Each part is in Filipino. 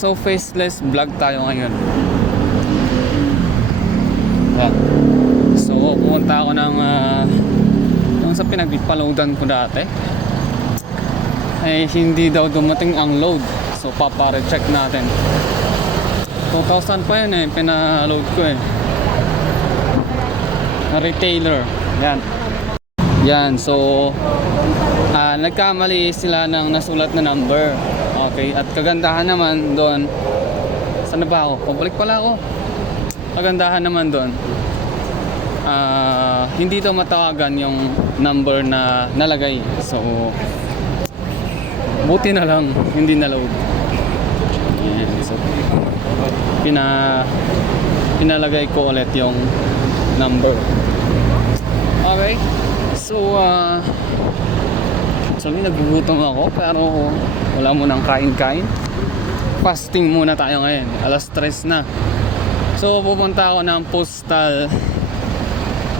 So faceless vlog tayo ngayon. So pumunta ako ng yung sa pinagpaloadan ko dati ay hindi daw dumating ang load. So papare-check natin. 2,000 pa yun pinaload ko retailer. Yan, so nagkamali sila ng nasulat na number. Okay, at kagandahan naman doon, saan na ba ako? Pabalik pala ako. Kagandahan naman doon, hindi daw matawagan yung number na nalagay. So buti na lang hindi na load. Yan, so pinalagay ko ulit yung number. Okay, so actually nagugutom ako pero wala mo nang kain-kain. Fasting muna tayo ngayon, alas 3 na. So pupunta ako ng postal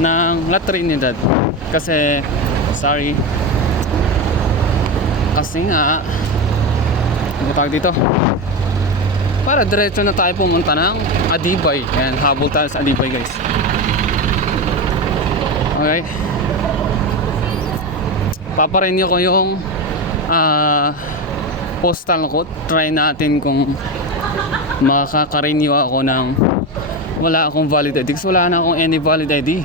ng La Trinidad kasi nga ano tawag dito, para diretso na tayo pumunta ng Adibay. Ayan, habol tayo sa Adibay, guys. Okay, paparenew ko yung postal code. Try natin kung makaka-renew ako ng wala akong valid ID, kasi wala na akong any valid ID.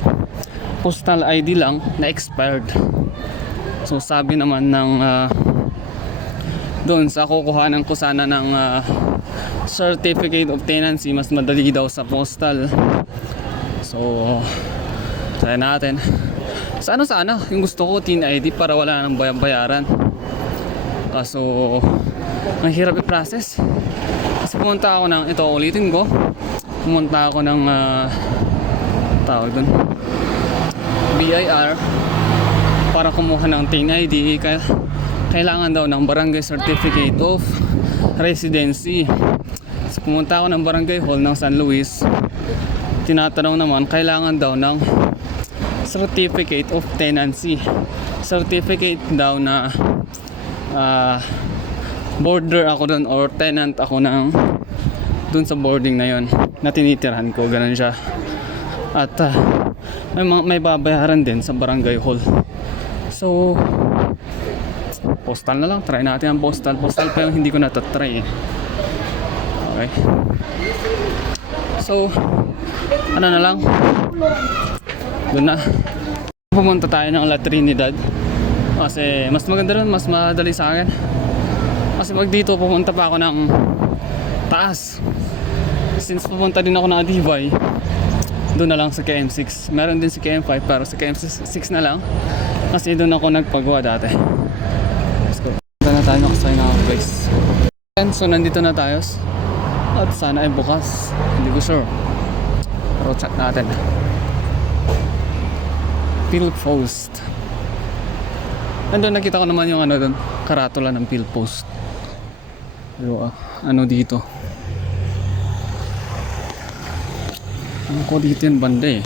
Postal ID lang na expired. So sabi naman ng doon sa kukuhanan ko sana ng certificate of tenancy, mas madali daw sa postal. So try natin. Sana yung gusto ko TIN ID para wala nang bayaran. Kaso ang hirap i-process. Kasi pumunta ako ng, ito ulitin ko, pumunta ako ng tawag doon, BIR para kumuha ng TIN ID. Kailangan daw ng barangay certificate of residency. So pumunta ako ng barangay hall ng San Luis. Tinatanong naman, kailangan daw ng certificate of tenancy. Certificate daw na border ako doon or tenant ako ng doon sa boarding na yon na tinitirahan ko, ganun siya. At may babayaran din sa barangay hall. So postal na lang, try natin ang postal pa yung hindi ko natatry Okay, so ano na lang, doon na pumunta tayo ng La Trinidad kasi mas maganda rin, mas madali sa akin. Kasi pag dito pupunta pa ako ng taas, since pupunta din ako ng Adibay, doon na lang sa KM6. Meron din si KM5 pero sa KM6 na lang kasi doon ako nagpagawa dati. Let's go. Punta na tayo, nakasay na ako, guys. So nandito na tayo at sana ay bukas, hindi ko sure, pero chat natin. Philpost. Nandun nakita ko naman yung ano doon, karatula ng Philpost. Pero ano dito, ano ko dito yung banda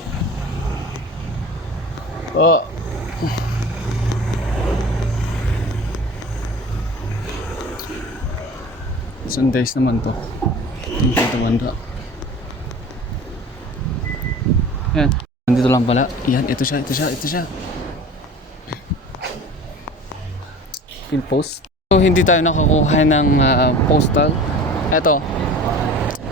Sundays naman to. Hindi ito banda. Yan, nandito lang pala. Yan, ito siya. Philpost. So hindi tayo nakakuha ng postal. Eto,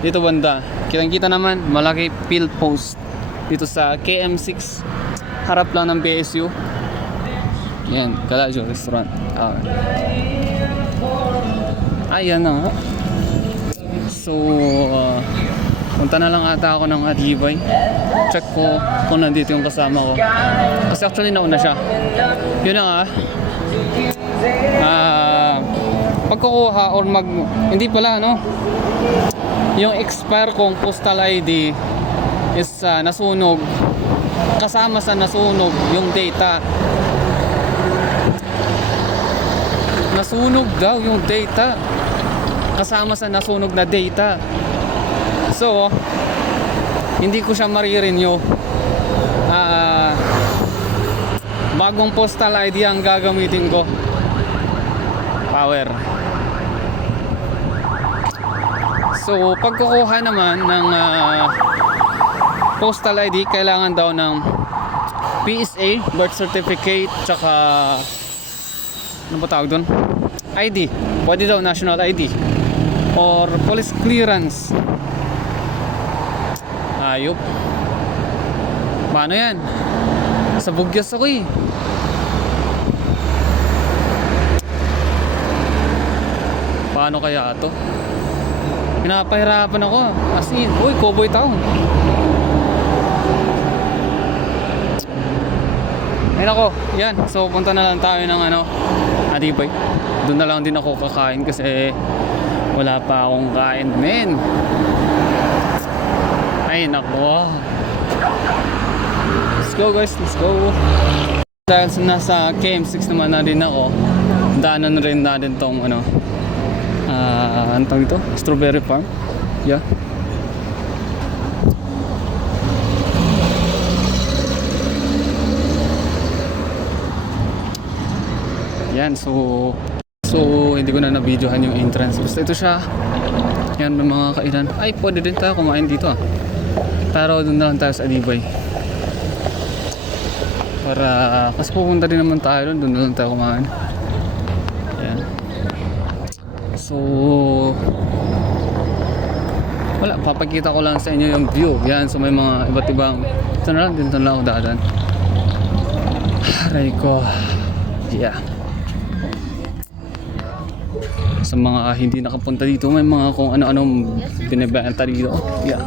dito banda, kitang-kita naman malaki Philpost dito sa KM6, harap lang ng BSU. Yan, Galajo Restaurant. Ayan na nga. So punta na lang ata ako ng Adibay. Check ko kung nandito yung kasama ko, kasi actually nauna siya. Yun na nga, pagkukuha or hindi pala yung expire kong postal ID is nasunog. Kasama sa nasunog yung data. Nasunog daw yung data, kasama sa nasunog na data. So hindi ko siya marirenew. Bagong postal ID ang gagamitin ko. Power. So pagkukuha naman ng postal ID, kailangan daw ng PSA, birth certificate, tsaka ano ba tawag doon? ID. Pwede daw national ID or police clearance. Ayop. Paano yan? Sa bugyas ako eh. Paano kaya to? Pinapahirapan ako. As in, uy, Cowboy Town. Ayun ako, yan. So punta na lang tayo ng Adibay. Doon na lang din ako kakain kasi wala pa akong kain, men. Ay nako. Let's go guys, let's go. Dahil nasa KM6 naman na din ako, daanan rin natin tong ano tawag ito? Strawberry Farm. Yeah. Yan, so hindi ko na na-videohan yung entrance. Basta ito siya. Yan, may mga kainan. Ay, pwede din tayo kumain dito ah. Pero doon na lang tayo sa Adibay. Para, kasi pupunta din naman tayo doon na lang tayo kumain. Yan. So, wala, papakita ko lang sa inyo yung view. Yan, so may mga iba't ibang, ito na lang, dito na lang ako dadaan. Aray ko. Yeah. Sa mga hindi nakapunta dito, may mga kung ano-anong binibenta dito. Yeah.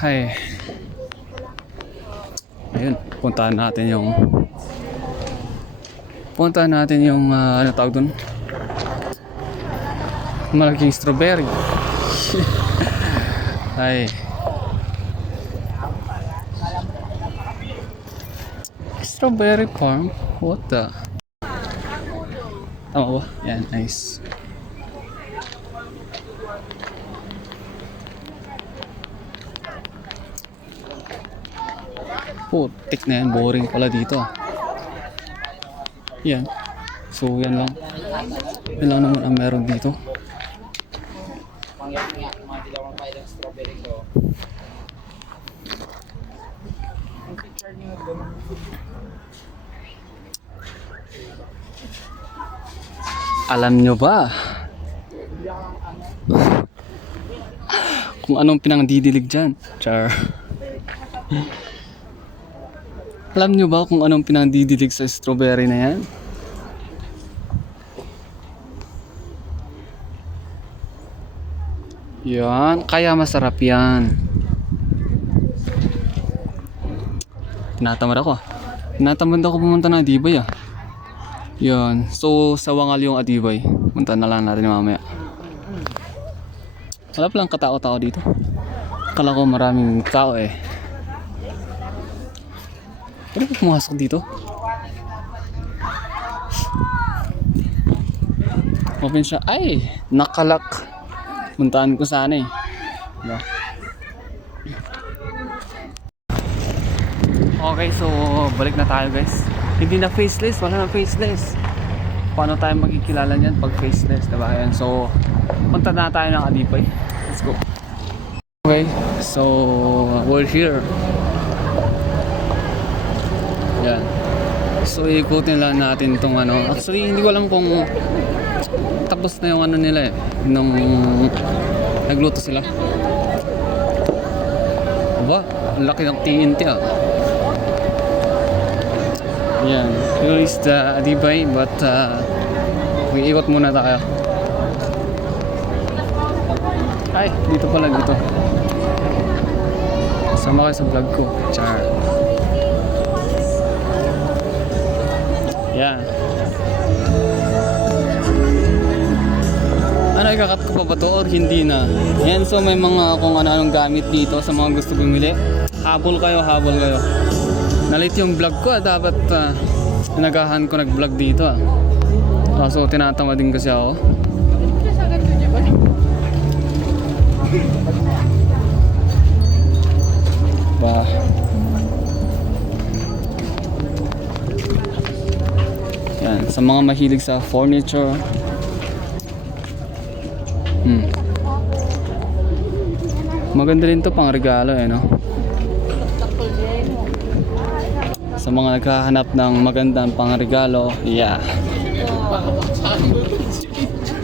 Hi. Ayun, puntahan natin yung ano tawag dun? Malaking strawberry. Ay. Strawberry farm? What the? Tama ba? Yan, nice. Putik na yan, boring pala dito ah. Yan. So yan lang. Yan lang naman ang meron dito. Alam nyo ba kung anong pinangdidilig dyan? Char. Alam nyo ba kung anong pinangdidilig sa strawberry na yan? Yan, kaya masarap yan. Tinatamad ako. Tinatamad ako pumunta ng Adibay ah. Yan, so sa Wangal yung Adibay. Punta na lang natin mamaya. Wala palang katao-tao dito. Akala ko maraming tao eh. Pwede ba pumasok dito? Open siya. Ay, nakalak. Puntaan ko sana eh. Diba? Okay, so balik na tayo guys. Hindi na faceless, wala na faceless. Paano tayo magkikilala niyan pag faceless, diba? Ayan, so punta na tayo ng Adibay. Let's go. Okay, so we're here. Yan. So ikutin lang natin tong ano. Actually hindi ko alam kung tapos na yung ano nila eh. Nung nagluto sila. Aba, ang laki ng TNT ah. Yan. Here is the Adibay but iikot muna tayo. Ay, dito pala dito. Sama kayo sa vlog ko. Char. Yan. Ano, ikakat ko pa ba to or hindi na? Yan, so may mga kung ano-anong gamit dito sa mga gusto bumili. Habol kayo, habol kayo. Nalit yung vlog ko dapat nagahan ko nag-vlog dito ah. Kaso tinatama din kasi ako. Ba. Sa mga mahilig sa furniture. Maganda rin to pang regalo eh, no? Sa mga naghahanap ng magandang pang regalo, yeah.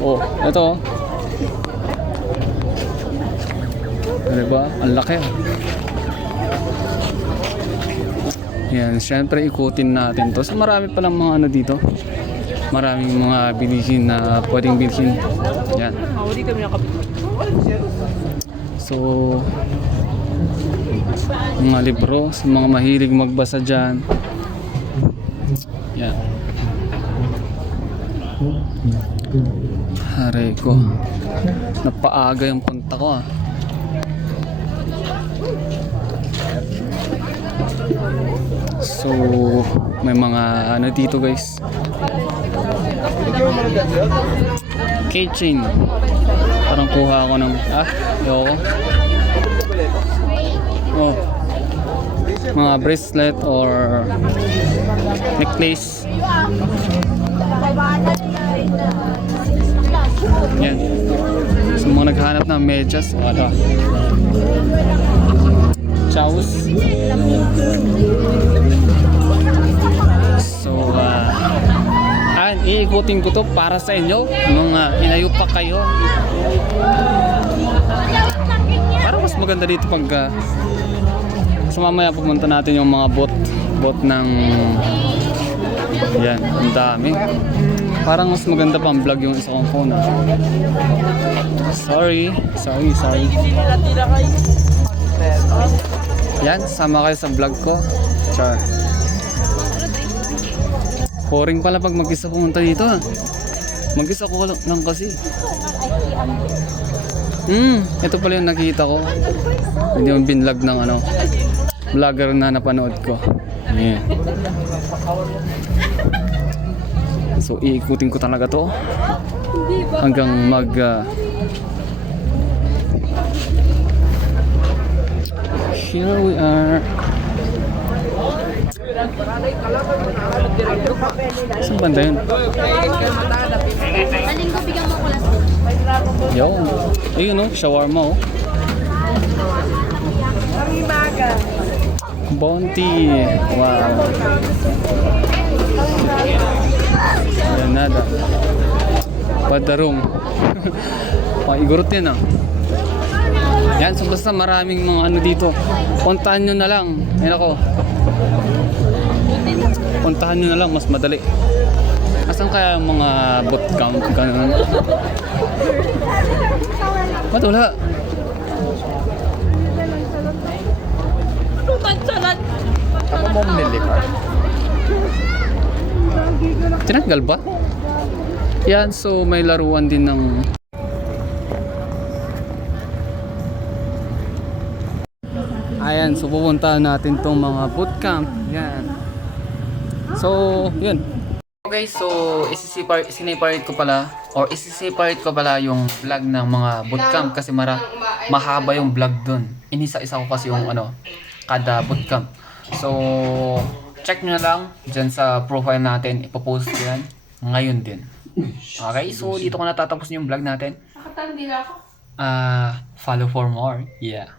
Oh, ito. Diba? Ang laki. Yan, syempre ikutin natin to. So marami palang mga ano dito. Maraming mga bilihin na pwedeng bilhin. Yan. So, mga libro sa mga mahilig magbasa dyan. Yan. Haray ko. Napaaga yung punta ko ah. So, may mga ano dito guys. Keychain. Parang kuha ako ng ayoko. Oh. Mga bracelet or necklace. Yan. So, mga naghanap ng medyas. Wala. Chows. So, iikutin ko to para sa inyo. Mga inayo pa kayo. Parang mas maganda dito pag so mamaya pumunta natin yung mga bot ng yan, ang dami. Parang mas maganda pang vlog yung isa kong phone. Sorry. Yan, sama kayo sa vlog ko. Char. Boring pala pag mag-isa pumunta dito. Mag-isa ko lang kasi. Ito pala yung nakita ko. Hindi yung binlog ng ano, vlogger na napanood ko. Yeah. So iikutin ko talaga to hanggang here we are. Saan banda yun? Yo, ayun oh, shawarma oh. Bounty. Wow. Yan nada. Padarong. Paigurot yan ah. Yan, so basta maraming mga ano dito. Puntahan nyo na lang. Ayun ako. Puntahan nyo na lang, mas madali. Asan kaya yung mga bootcamp? Ganun. Ba't wala? Ako mo nilipat. Tinanggal ba? Yan, so may laruan din ng ayan, so pupuntahan natin tong mga bootcamp. Yan. So, yun. Okay, so isiseparate ko pala yung vlog ng mga bootcamp kasi mahaba yung vlog dun. Inisa-isa ko kasi yung ano, kada bootcamp. So, check nyo na lang dyan sa profile natin. Ipopost ko yan ngayon din. Okay, so dito ko natatapos yung vlog natin. Follow for more. Yeah.